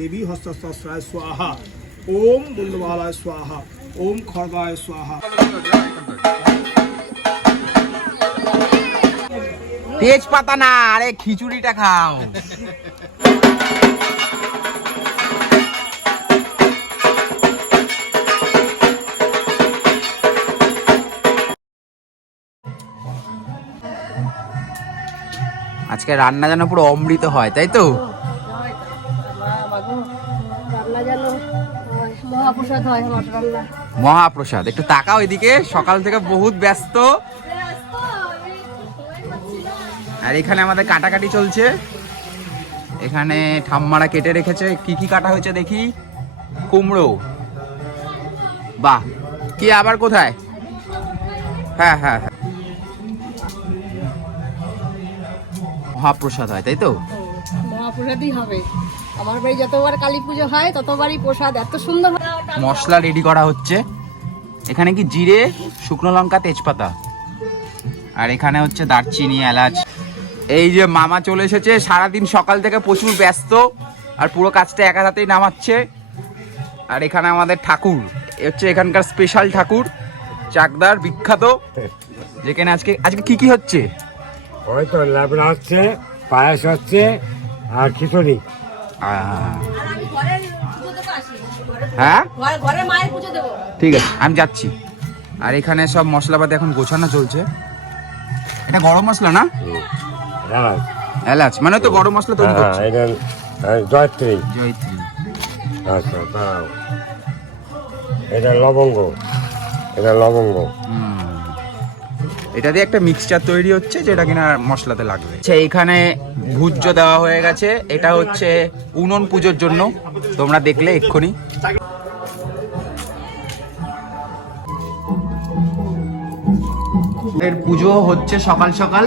দেবী হস্তায় স্বাহা। ওম বুল্লবালায় স্বাহা, ওম খড়গায় স্বাহা। তেজ পাতা না, আরে খিচুড়িটা খাও। আজকে রান্না যেন পুরো অমৃত হয়, তাই তো? মহাপ্রসাদ। একটু তাকাও এদিকে, সকাল থেকে বহুত ব্যস্ত। আর এখানে আমাদের কাটাকাটি চলছে। এখানে ঠাম্মারা কেটে রেখেছে। কি কি কাটা হয়েছে দেখি? কুমড়ো। বাহ, কি আবার কোথায়? হ্যাঁ হ্যাঁ হ্যাঁ। মহাপ্রসাদ হয়, তাই তো? মহাপ্রসাদই হবে। আমার বাড়ি যতবার কালী পুজো হয়, ততবারই প্রসাদ। এত সুন্দর মশলা রেডি করা হচ্ছে। এখানে কি জিরে শুকনো লঙ্কা তেজপাতা? আর এখানে হচ্ছে দারচিনি এলাচ। এই যে মামা চলে এসেছে সারাদিন সকাল থেকে প্রচুর ব্যস্ত আর পুরো কাজটা একা হাতেই নামাচ্ছে। আর এখানে আমাদের ঠাকুর এ হচ্ছে এখানকার স্পেশাল ঠাকুর চাকদার বিখ্যাত যেখানে আজকে আজকে কি কি হচ্ছে? ওই তো ল্যাবড়া হচ্ছে পায়েস হচ্ছে আর খিচুড়ি। হ্যাঁ? ঘরে মায়ের পুজো দেবো। ঠিক আছে আমি যাচ্ছি। আর এখানে সব মশলাপাতি এখন গোছানো চলছে। এটা গরম মশলা না? হ্যাঁ। এলাচ মানে তো গরম মশলা তৈরি হ্যাঁ করছে। এটা হ্যাঁ, জয়ত্রী। জয়ত্রী। আচ্ছা এটা লবঙ্গ। এটা লবঙ্গ। হুম। এটা দিয়ে একটা মিক্সচার তৈরি হচ্ছে যেটা কিনা মশলাতে লাগবে। আচ্ছা এখানে ভুজ্য দেওয়া হয়ে গেছে। এটা হচ্ছে উনন পুজোর জন্য। তোমরা দেখলে এক্ষুনি। এর পুজো হচ্ছে সকাল সকাল।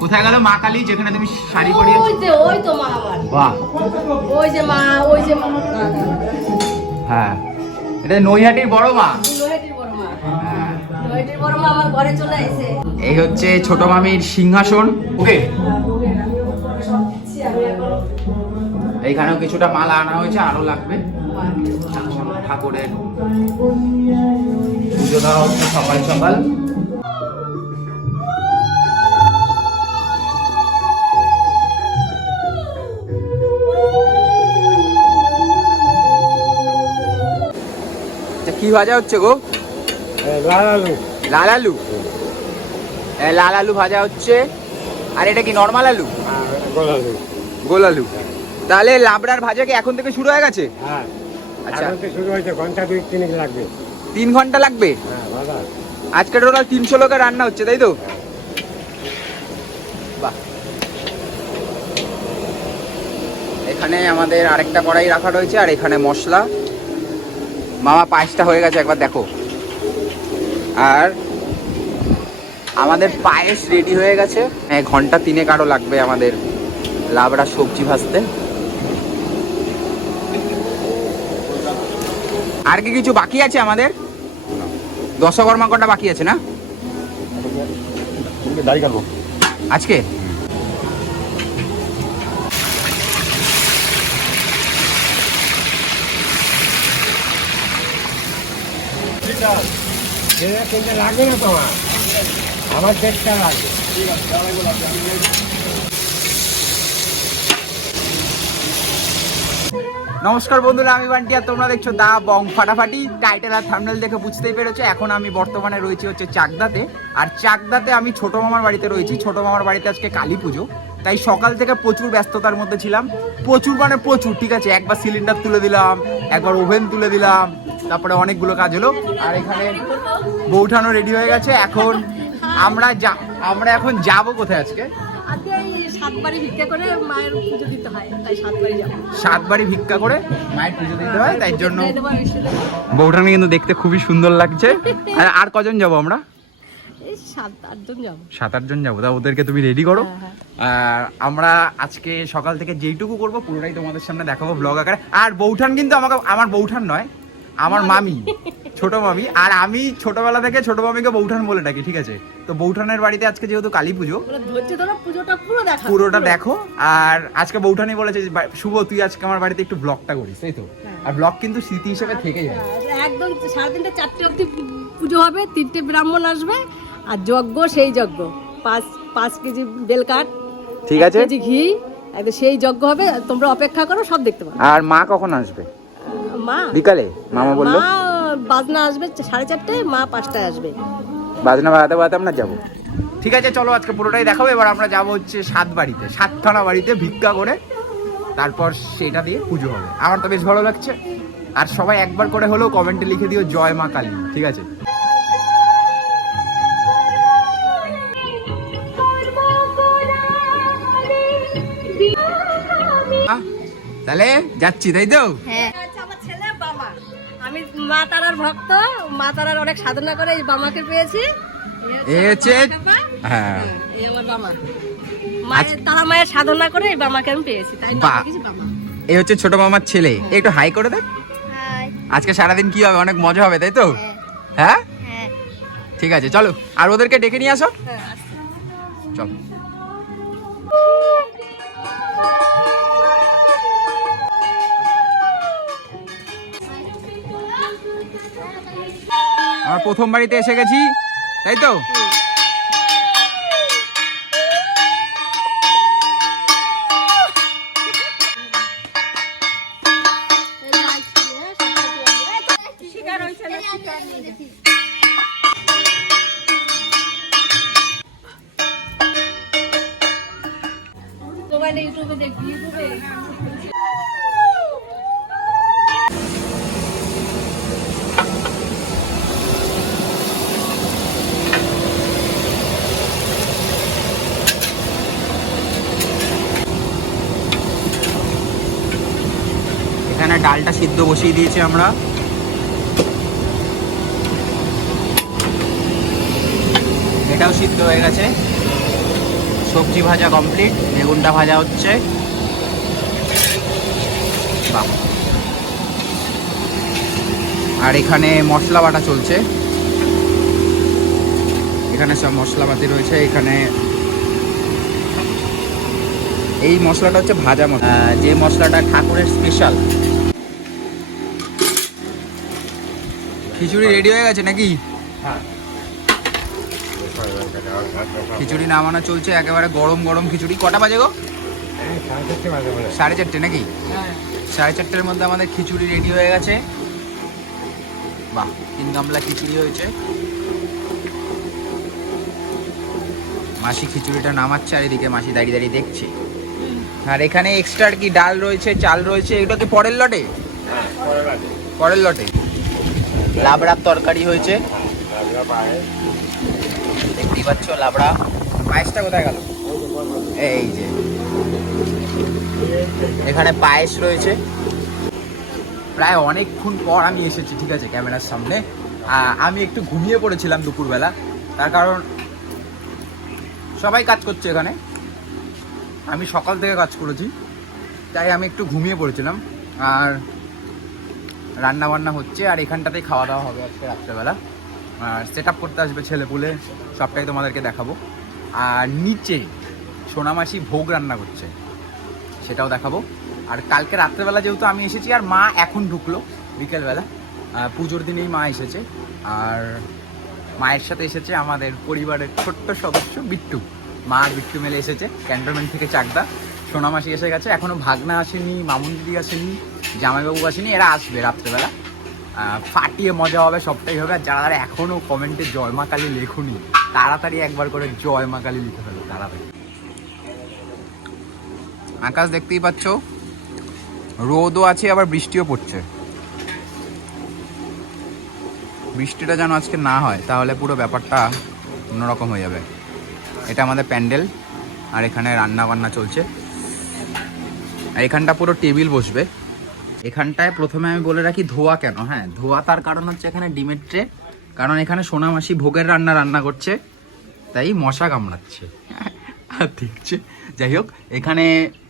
কোথায় গেল মা কালী? যেখানে তুমি শাড়ি পরিয়ে ওই যে ওই তো মা আমার বাহ। ওই যে মা ওই যে মা। হ্যাঁ। এটা নৈহাটির বড় মা। নৈহাটির বড় মা। হ্যাঁ। বড় মা আমার ঘরে চলে এসে এই হচ্ছে ছোট মামির সিংহাসন। ওকে। এইখানেও কিছুটা মালা আনা হয়েছে আরও লাগবে। ঠাকুরের পুজো দেওয়া হচ্ছে সকাল সকাল। কি ভাজা হচ্ছে গো? এই লাল আলু লাল আলু লাল আলু ভাজা হচ্ছে। আর এটা কি নর্মাল আলু? আর গোল আলু তাহলে লাবড়ার ভাজা কি এখন থেকে শুরু হয়ে গেছে? হ্যাঁ। আচ্ছা। শুরু হয়েছে ঘণ্টা দুই তিনেক লাগবে। তিন ঘণ্টা লাগবে? হ্যাঁ আজকে টোটাল তিনশো লোকের রান্না হচ্ছে তাই তো? বাহ। এখানে আমাদের আরেকটা কড়াই রাখা রয়েছে আর এখানে মশলা। মামা পায়েসটা হয়ে গেছে একবার দেখো। আর আমাদের পায়েস রেডি হয়ে গেছে। হ্যাঁ ঘণ্টা তিনেক আরও লাগবে আমাদের লাবড়া সবজি ভাজতে। আর কি কিছু বাকি আছে আমাদের? দশকর্মা কটা বাকি আছে না? আজকে? তিনটে লাগবে না তোমার আমার লাগবে নমস্কার বন্ধুরা, আমি বান্টি আর তোমরা দেখছ দা বং ফাটাফাটি। টাইটেল আর থামনেল দেখে বুঝতেই পেরেছ। এখন আমি বর্তমানে রয়েছি হচ্ছে চাকদাতে। আর চাকদাতে আমি ছোট মামার বাড়িতে রয়েছি। ছোট মামার বাড়িতে আজকে কালী পুজো। তাই সকাল থেকে প্রচুর ব্যস্ততার মধ্যে ছিলাম। প্রচুর মানে প্রচুর, ঠিক আছে? একবার সিলিন্ডার তুলে দিলাম, একবার ওভেন তুলে দিলাম, তারপরে অনেকগুলো কাজ হলো। আর এখানে বৌঠানো রেডি হয়ে গেছে এখন আমরা যা আমরা এখন যাব কোথায় আজকে? সাতবারই ভিক্ষা করে মায়ের পুজো দিতে হয় তাই সাতবারই যাব। সাতবারই ভিক্ষা করে মায়ের পুজো দিতে হয় তাই জন্য। বউটাকে কিন্তু দেখতে খুবই সুন্দর লাগছে। আর আর কজন যাব আমরা? সাত আটজন যাব। তা ওদেরকে তুমি রেডি করো। হ্যাঁ, হ্যাঁ। আর আমরা আজকে সকাল থেকে যেইটুকু করব পুরোটাই তোমাদের সামনে দেখাবো ব্লগ আকারে। আর বৌঠান কিন্তু আমাকে আমার বৌঠান নয় আমার মামি ছোট মামি আর আমি ছোটবেলা থেকে ছোট মামিকে বৌঠান বলে ডাকি ঠিক আছে? তো বৌঠানের বাড়িতে আজকে যেহেতু কালী পুজো ধৈর্য ধরো পুজোটা পুরো দেখা পুরোটা দেখো আর আজকে বৌঠানি বলেছে যে, বা- শুভ তুই আজকে আমার বাড়িতে একটু ব্লগটা করিস তাই তো? আর ব্লগ কিন্তু স্মৃতি হিসেবে থেকে যাবে একদম সাড়ে তিনটে চারটে অবধি পুজো হবে তিনটে ব্রাহ্মণ আসবে আর যজ্ঞ সেই যজ্ঞ। পাঁচ পাঁচ কেজি বেলকাঠ ঠিক এক আছে। কেজি ঘি একদম সেই যজ্ঞ হবে তোমরা অপেক্ষা করো সব দেখতে পাবে। আর মা কখন আসবে? মা। বিকালে? মামা বলল? মা বাজনা আসবে সাড়ে চারটে মা পাঁচটায় আসবে। বাজনা বাজাতে বাজাতে আমরা যাব। ঠিক আছে চলো আজকে পুরোটাই দেখাবো। এবার আমরা যাব হচ্ছে সাত বাড়িতে। সাতখানা বাড়িতে ভিক্ষা করে। তারপর সেটা দিয়ে পুজো হবে। আমার তো বেশ ভালো লাগছে। আর সবাই একবার করে হলেও কমেন্টে লিখে দিও জয় মা কালী ঠিক আছে? তাহলে যাচ্ছি তাই তো? আচ্ছা, মা তারার ভক্ত মা তারার অনেক সাধনা করে এই বামাকে পেয়েছি। এ হচ্ছে হ্যাঁ। এই আমার বামা। মায়ের তারা মায়ের সাধনা করে এই বামাকে আমি পেয়েছি তাই বাহ। কিছু বামা। এই হচ্ছে ছোট মামার ছেলে। একটু হাই করে দে। আজকে সারাদিন কি হবে? অনেক মজা হবে তাই তো? হ্যাঁ। ঠিক আছে চলো। আর ওদেরকে ডেকে নিয়ে আসো। হ্যাঁ। চল। আমার প্রথম বাড়িতে এসে গেছি তাই তো? ইউটিউবে দেখি ইউটিউবে ডালটা সিদ্ধ বসিয়ে দিয়েছি আমরা। এটাও সিদ্ধ হয়ে গেছে। সবজি ভাজা কমপ্লিট বেগুনটা ভাজা হচ্ছে। আর এখানে মশলা বাটা চলছে। এখানে সব মশলাপাতি রয়েছে, এখানে এই মশলাটা হচ্ছে ভাজা মশলা। যে মশলাটা ঠাকুরের স্পেশাল খিচুড়ি রেডি হয়ে গেছে নাকি? খিচুড়ি নামানো চলছে একেবারে গরম গরম খিচুড়ি। কটা বাজে গো? সাড়ে চারটে নাকি? সাড়ে চারটের মধ্যে আমাদের খিচুড়ি রেডি হয়ে গেছে। বাহ তিন গামলা খিচুড়ি হয়েছে। মাসি খিচুড়িটা নামাচ্ছে আর এদিকে মাসি দাঁড়িয়ে দাঁড়িয়ে দেখছে। আর এখানে এক্সট্রা কি ডাল রয়েছে চাল রয়েছে এটা কি পরের লটে। পরের লটে। লাবড়ার তরকারি হয়েছে। দেখতেই পাচ্ছ লাবড়া। পায়েসটা কোথায় গেল? এই যে। এখানে পায়েস রয়েছে। প্রায় অনেকক্ষণ পর আমি এসেছি, ঠিক আছে, ক্যামেরার সামনে। আমি একটু ঘুমিয়ে পড়েছিলাম দুপুরবেলা। তার কারণ সবাই কাজ করছে এখানে। আমি সকাল থেকে কাজ করেছি, তাই আমি একটু ঘুমিয়ে পড়েছিলাম। আর রান্না বান্না হচ্ছে আর এখানটাতেই খাওয়া দাওয়া হবে আজকে রাত্রেবেলা। সেট আপ করতে আসবে ছেলে পুলে, সবটাই তোমাদেরকে দেখাবো। আর নিচে সোনামাসি ভোগ রান্না করছে, সেটাও দেখাবো। আর কালকে রাত্রেবেলা যেহেতু আমি এসেছি, আর মা এখন ঢুকলো বিকেলবেলা পুজোর দিনেই মা এসেছে। আর মায়ের সাথে এসেছে আমাদের পরিবারের ছোট্ট সদস্য বিট্টু। মা আর বিট্টু মেলে এসেছে, ক্যান্টনমেন্ট থেকে চাকদা। সোনামাসি এসে গেছে, এখনও ভাগনা আসেনি মামুন দিদি আসেনি, জামাইবাবু আসেনি, এরা আসবে রাত্রেবেলা। ফাটিয়ে মজা হবে, সবটাই হবে। আর যারা যারা এখনও কমেন্টে জয় মা কালী লেখুনি, তাড়াতাড়ি একবার করে জয় মা কালী লিখে ফেলো, তাড়াতাড়ি। আকাশ দেখতেই পাচ্ছ, রোদও আছে, আবার বৃষ্টিও পড়ছে। বৃষ্টিটা যেন আজকে না হয়, তাহলে পুরো ব্যাপারটা অন্যরকম হয়ে যাবে। এটা আমাদের প্যান্ডেল, আর এখানে রান্না বান্না চলছে। আর এখানটা পুরো টেবিল বসবে। এখানটায় প্রথমে আমি বলে রাখি ধোয়া কেন? হ্যাঁ ধোয়া তার কারণ হচ্ছে এখানে ডিমের ট্রে কারণ এখানে সোনামাসি ভোগের রান্না রান্না করছে তাই মশা কামড়াচ্ছে। দেখছে যাই হোক এখানে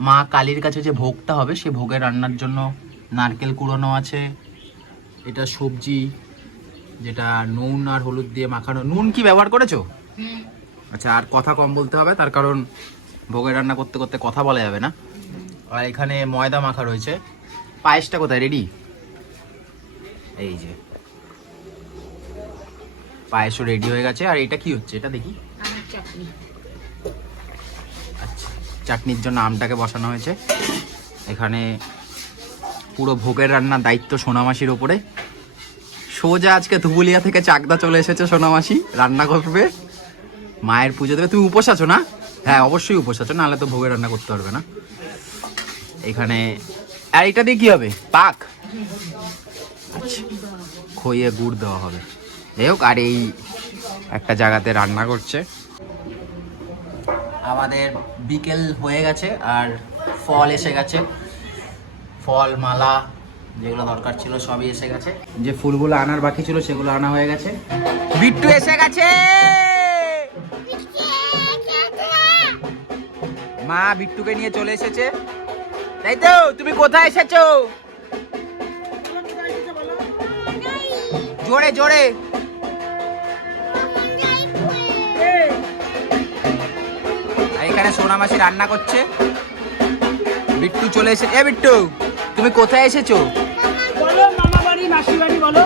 মা কালীর কাছে যে ভোগটা হবে সে ভোগের রান্নার জন্য নারকেল কুড়োনো আছে এটা সবজি যেটা নুন আর হলুদ দিয়ে মাখানো। নুন কি ব্যবহার করেছ? আচ্ছা আর কথা কম বলতে হবে তার কারণ ভোগের রান্না করতে করতে কথা বলা যাবে না। আর এখানে ময়দা মাখা রয়েছে। পায়েসটা কোথায়? রেডি এই যে। পায়েসও রেডি হয়ে গেছে। আর এটা কি হচ্ছে? এটা দেখি। আচ্ছা চাটনির জন্য আমটাকে বসানো হয়েছে। এখানে পুরো ভোগের রান্নার দায়িত্ব সোনামাসির ওপরে। সোজা আজকে ধুবুলিয়া থেকে চাকদা চলে এসেছে সোনামাসি রান্না করবে। মায়ের পুজো দেবে। তুমি উপোস আছো না? হ্যাঁ অবশ্যই উপোস আছো। নাহলে তো ভোগের রান্না করতে পারবে না। এখানে আর এটা দিয়ে কি হবে? পাক? আচ্ছা খইয়ে গুড় দেওয়া হবে। যাই হোক আর এই একটা জায়গাতে রান্না করছে। আমাদের বিকেল হয়ে গেছে আর ফল এসে গেছে। ফল মালা যেগুলো দরকার ছিল সবই এসে গেছে। যে ফুলগুলো আনার বাকি ছিল সেগুলো আনা হয়ে গেছে। বিট্টু এসে গেছে! মা বিট্টুকে নিয়ে চলে এসেছে। তাই তো তুমি কোথায় এসেছ? জোরে জোরে। এখানে সোনামাসি রান্না করছে। বিট্টু চলে এসে এ বিট্টু তুমি কোথায় এসেছ? বলো মামা বাড়ি মাসি বাড়ি বলো।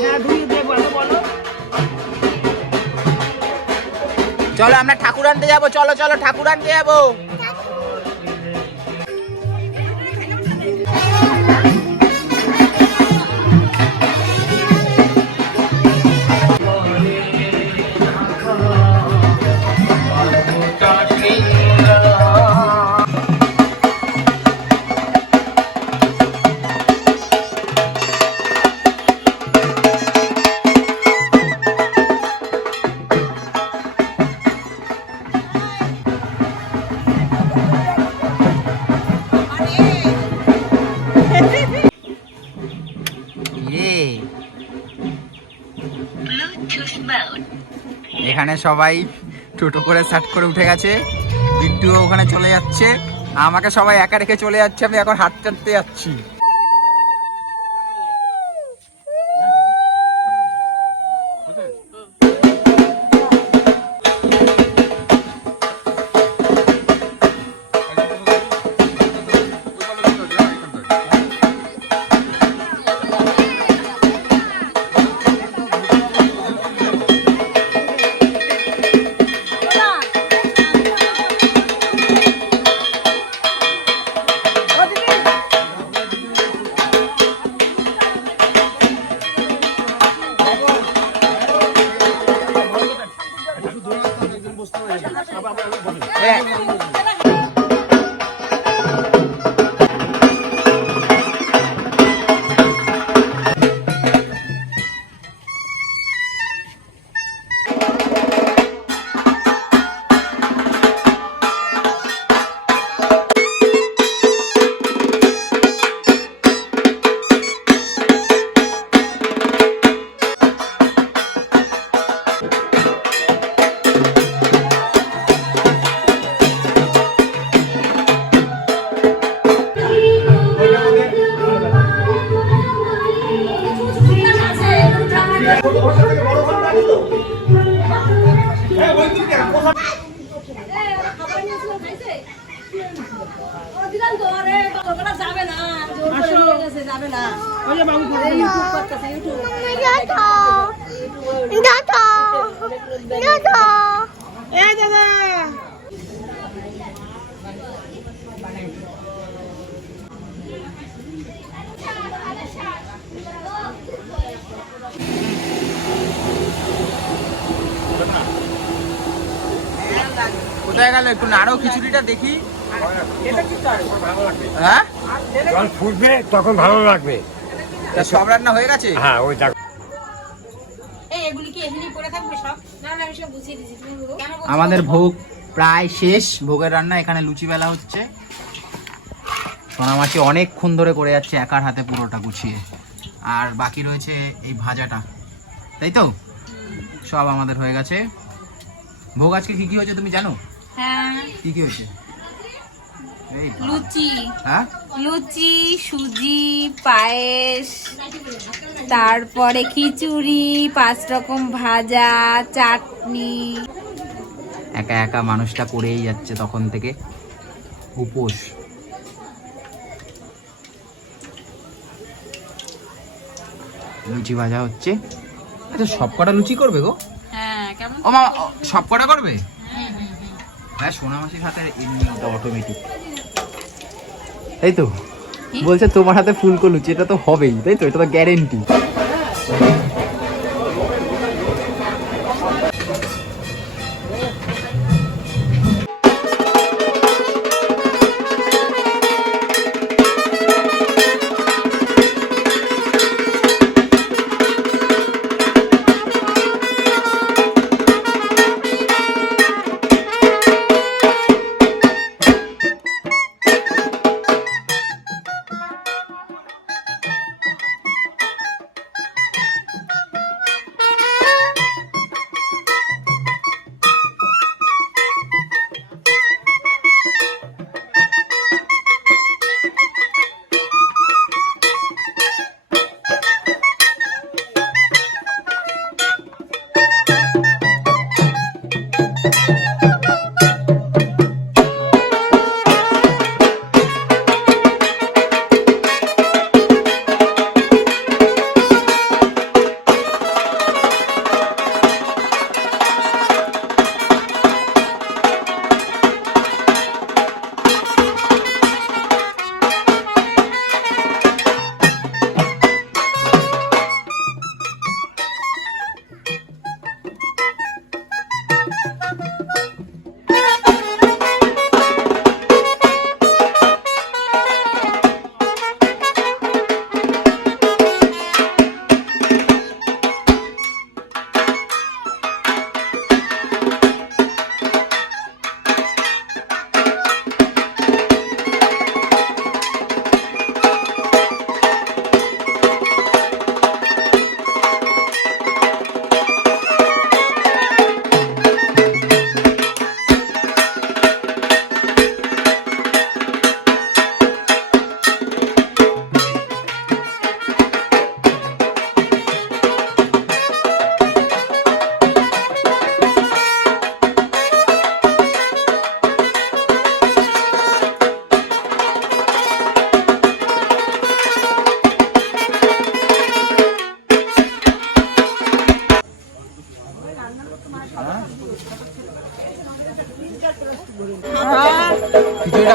হ্যাঁ দুই বলো বলো। চলো আমরা ঠাকুর আনতে যাব। চলো চলো ঠাকুর আনতে যাব। Yeah. সবাই টোটো করে সাট করে উঠে গেছে। বিট্টু ওখানে চলে যাচ্ছে। আমাকে সবাই একা রেখে চলে যাচ্ছে। আমি এখন হাঁটতে হাঁটতে যাচ্ছি। কোথায় গেল একটু নাড়ো খিচুড়িটা দেখি। হ্যাঁ? জল ফুটবে তখন ভালো লাগবে। সব রান্না হয়ে গেছে? হ্যাঁ ওই দেখ। আমাদের ভোগ প্রায় শেষ। ভোগের রান্না এখানে লুচি বেলা হচ্ছে। সোনামাছি অনেকক্ষণ ধরে করে যাচ্ছে একার হাতে পুরোটা গুছিয়ে। আর বাকি রয়েছে এই ভাজাটা। তাই তো? সব আমাদের হয়ে গেছে। ভোগ আজকে কি কি হয়েছে তুমি জানো? হ্যাঁ। কি কি হয়েছে? লুচি। হ্যাঁ? লুচি সুজি পায়েস তারপরে খিচুড়ি পাঁচ রকম ভাজা চাটনি। একা একা মানুষটা করেই যাচ্ছে তখন থেকে। উপোস। লুচি ভাজা হচ্ছে। আচ্ছা সব কটা লুচি করবে গো? হ্যাঁ কেমন? ও মা সব কটা করবে? হ্যাঁ হাতে এমনি অটোমেটিক তাই তো। বলছে তোমার হাতে ফুল লুচি এটা তো হবেই তাই তো? এটা তো গ্যারেন্টি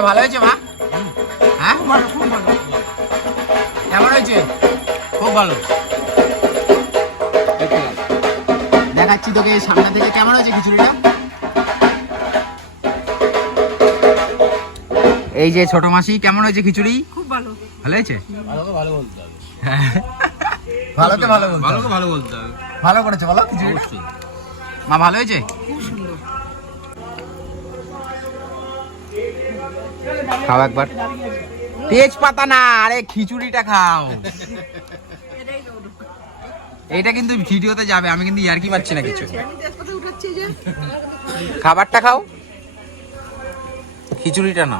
ভালো হয়েছে মা? হ্যাঁ? কেমন হয়েছে? খুব ভালো। দেখাচ্ছি তোকে সামনে থেকে কেমন হয়েছে খিচুড়িটা? এই যে ছোট মাসি কেমন হয়েছে খিচুড়ি? খুব ভালো। ভালো হয়েছে? ভালোকে ভালো বলতে হবে। ভালোকে ভালো বলতে ভালোকে ভালো বলতে হবে। ভালো করেছে বলো মা ভালো হয়েছে? খাও একবার। তেজপাতা না, আরে খিচুড়িটা খাও। এটা কিন্তু ভিডিওতে যাবে, আমি কিন্তু ইয়ার্কি পাচ্ছি না কিছু। খাবারটা খাও। খিচুড়িটা না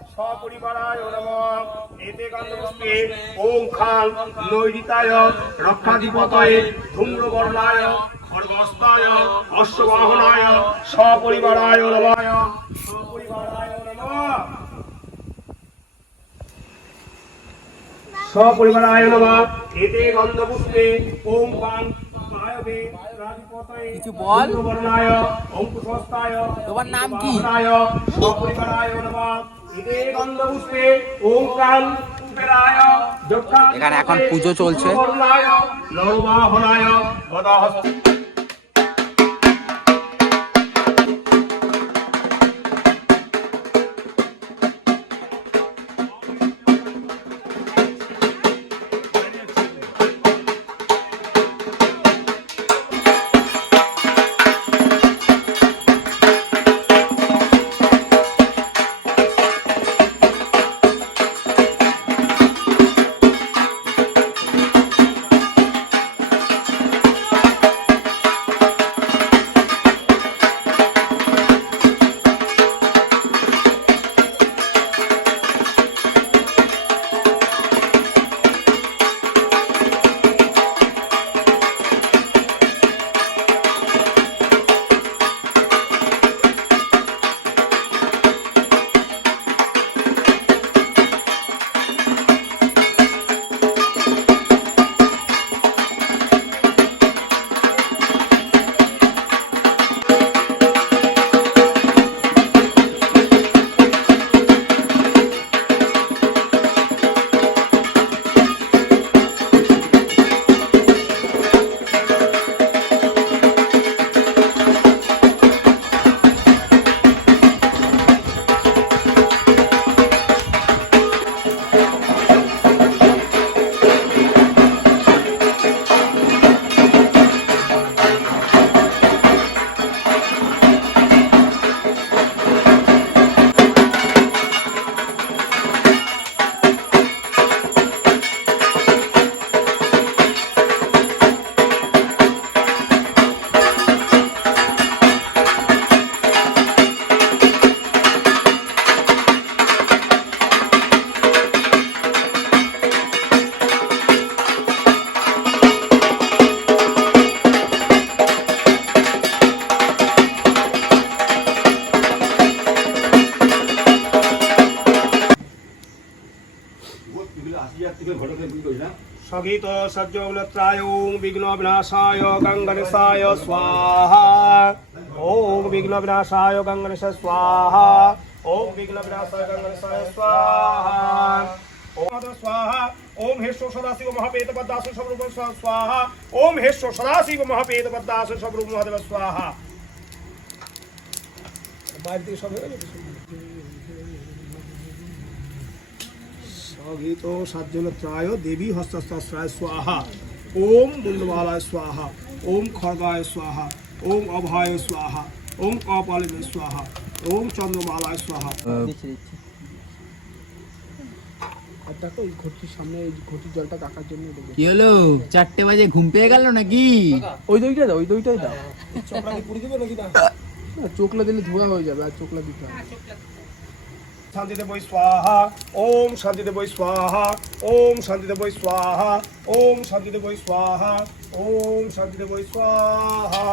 সপরিবারায় নমঃ। এতে গন্ধপুষ্পে ওম খাং নৈরিতায় রক্ষাধিপতয়ে ধূম্রবর্ণায় খড়গস্তায় অশ্ববাহনায় সপরিবারায় নমায় সপরিবারায় নমঃ। সপরিবারায় নমঃ। এতে গন্ধপুষ্পে ওম পাং মায়বে রাধিপতয়ে কিছু বল। তোমার নাম কি? এখানে এখন পুজো চলছে। সজ্জলত্রায় ওম বিঘ্ন বিনাশায় গঙ্গনেশায় স্বাহা ওম বিঘ্ন বিনাশায় গঙ্গনেশ স্বাহা ওম বিঘ্ন বিনাশায় গঙ্গনেশায় স্বাহা স্বাহা ওম হেশ্বর সদাশিব মহাপেত পদ্মাস সবরূপ স্বাহা ওম হেশ্বর সদাশিব মহাপেত পদ্মাস সবরূপ মহাদেব স্বাহা বাইরে থেকে সব হয়ে গেছে সগীত সাজ্জলত্রায় দেবী হস্তস্ত্রায় স্বাহা ওম মুন্ডমালায় স্বাহা ওম খড়গায় স্বাহা ওম অভয় স্বাহা ওম কপালিনে স্বাহা ওম চন্দ্রমালায় স্বাহা কি হলো? চারটে বাজে ঘুম পেয়ে গেল নাকি? ওই দইটা দাও ওই দইটাই দাও। চপড়া কি পুরি দেবে নাকি না না, চোখলা দিলে ধোয়া হয়ে যাবে আর চোখলা দিতে হবে। শান্তিতে বই, স্বাহা। ওম শান্তিতে বই, স্বাহা। ওম শান্তিতে বই, স্বাহা। ওম শান্তিতে বই, স্বাহা। ওম শান্তিতে বই, স্বাহা।